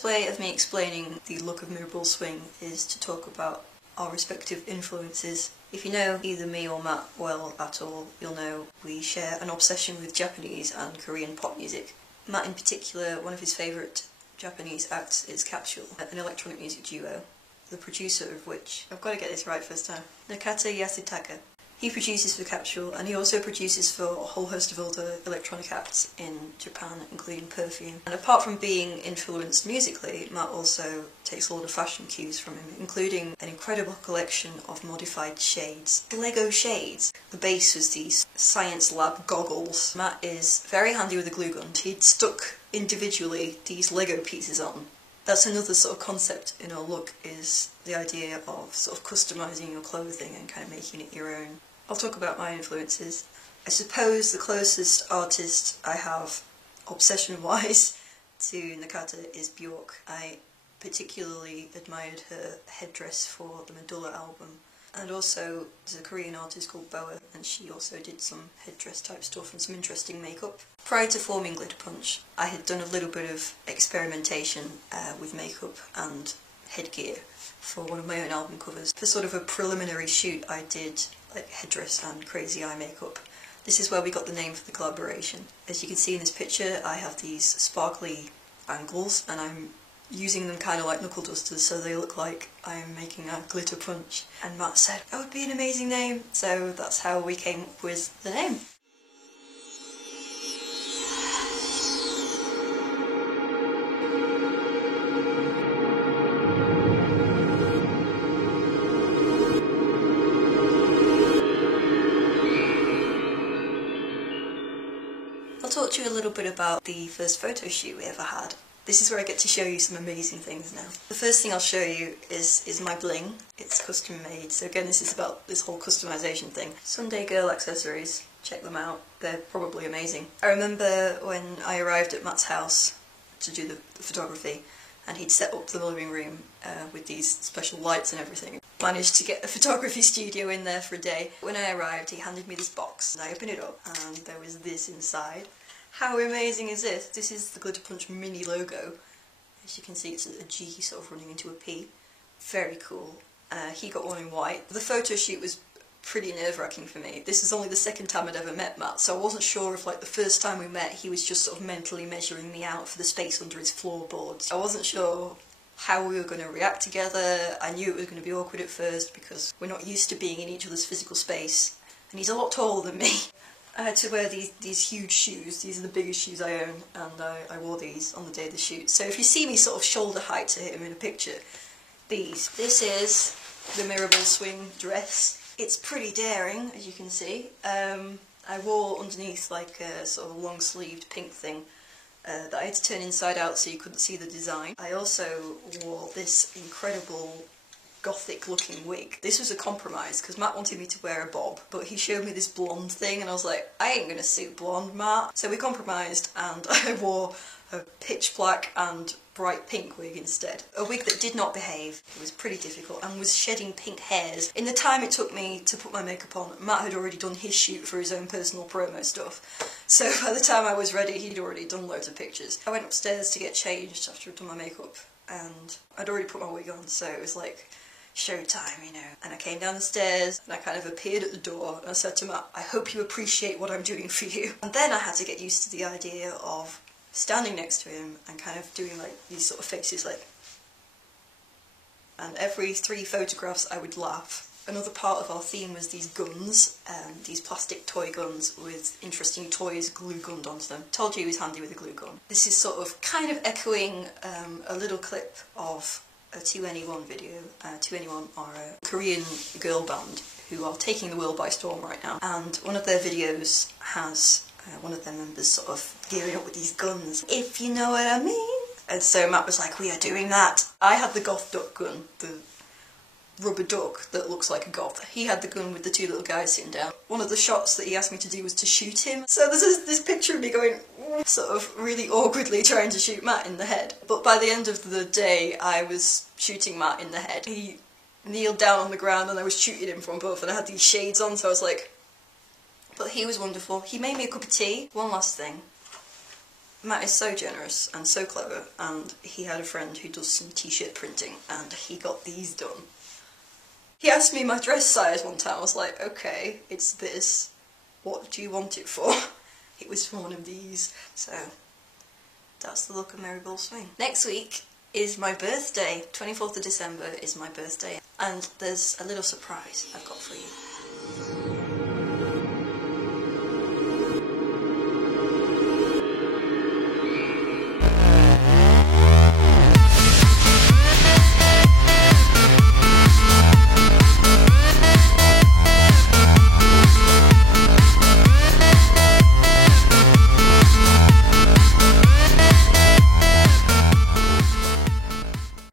first way of me explaining the look of Mirrorball Swing is to talk about our respective influences. If you know either me or Matt well at all, you'll know we share an obsession with Japanese and Korean pop music. Matt in particular, one of his favourite Japanese acts is Capsule, an electronic music duo, the producer of which, I've got to get this right first time, Nakata Yasutaka. He produces for Capsule, and he also produces for a whole host of other electronic acts in Japan, including Perfume. And apart from being influenced musically, Matt also takes a lot of fashion cues from him, including an incredible collection of modified shades. Lego shades. The base was these science lab goggles. Matt is very handy with a glue gun. He'd stuck individually these Lego pieces on. That's another sort of concept in our look, is the idea of sort of customising your clothing and kind of making it your own. I'll talk about my influences. I suppose the closest artist I have, obsession-wise, to Nakata is Björk. I particularly admired her headdress for the Medulla album. And also, there's a Korean artist called Boa, and she also did some headdress type stuff and some interesting makeup. Prior to forming Glitter Punch, I had done a little bit of experimentation with makeup and headgear for one of my own album covers. For sort of a preliminary shoot, I did like headdress and crazy eye makeup. This is where we got the name for the collaboration. As you can see in this picture, I have these sparkly bangles, and I'm using them kind of like knuckle dusters so they look like I'm making a glitter punch. And Matt said, that would be an amazing name. So that's how we came up with the name. I'll talk to you a little bit about the first photo shoot we ever had. This is where I get to show you some amazing things now. The first thing I'll show you is my bling. It's custom made, so again this is about this whole customization thing. Sunday Girl accessories, check them out, they're probably amazing. I remember when I arrived at Matt's house to do the photography, and he'd set up the living room with these special lights and everything. Managed to get a photography studio in there for a day. When I arrived, he handed me this box, and I opened it up, and there was this inside. How amazing is this? This is the Glitter Punch mini logo. As you can see, it's a G sort of running into a P. Very cool. He got one in white. The photo shoot was pretty nerve-wracking for me. This is only the second time I'd ever met Matt, so I wasn't sure if like the first time we met he was just sort of mentally measuring me out for the space under his floorboards. I wasn't sure how we were going to react together. I knew it was going to be awkward at first because we're not used to being in each other's physical space, and he's a lot taller than me. I had to wear these huge shoes. These are the biggest shoes I own, and I wore these on the day of the shoot. So if you see me sort of shoulder height to him in a picture, this is the Mirrorball Swing dress. It's pretty daring, as you can see. I wore underneath like a sort of long-sleeved pink thing that I had to turn inside out so you couldn't see the design. I also wore this incredible gothic looking wig. This was a compromise because Matt wanted me to wear a bob, but he showed me this blonde thing and I was like, I ain't gonna suit blonde, Matt. So we compromised and I wore a pitch black and bright pink wig instead. A wig that did not behave. It was pretty difficult and was shedding pink hairs. In the time it took me to put my makeup on, Matt had already done his shoot for his own personal promo stuff. So by the time I was ready, he'd already done loads of pictures. I went upstairs to get changed after I'd done my makeup and I'd already put my wig on, so it was like showtime, you know. And I came down the stairs and I kind of appeared at the door and I said to Matt, I hope you appreciate what I'm doing for you. And then I had to get used to the idea of standing next to him and kind of doing like these sort of faces like, and every 3 photographs I would laugh. Another part of our theme was these guns, these plastic toy guns with interesting toys glue gunned onto them. Told you he was handy with a glue gun. This is sort of kind of echoing a little clip of a 2NE1 video. 2NE1 are a Korean girl band who are taking the world by storm right now, and one of their videos has one of their members sort of gearing up with these guns, if you know what I mean. And so Matt was like, we are doing that. I had the goth duck gun, the rubber duck that looks like a goth. He had the gun with the 2 little guys sitting down. One of the shots that he asked me to do was to shoot him. So there's this picture of me going, sort of really awkwardly trying to shoot Matt in the head. But by the end of the day, I was shooting Matt in the head. He kneeled down on the ground and I was shooting him from above, and I had these shades on, so I was like... But he was wonderful. He made me a cup of tea. One last thing. Matt is so generous and so clever, and he had a friend who does some t-shirt printing, and he got these done. He asked me my dress size one time. I was like, okay, it's this. What do you want it for? It was for one of these. So that's the look of Merry Ball Swing. Next week is my birthday. 24th of December is my birthday, and there's a little surprise I've got for you.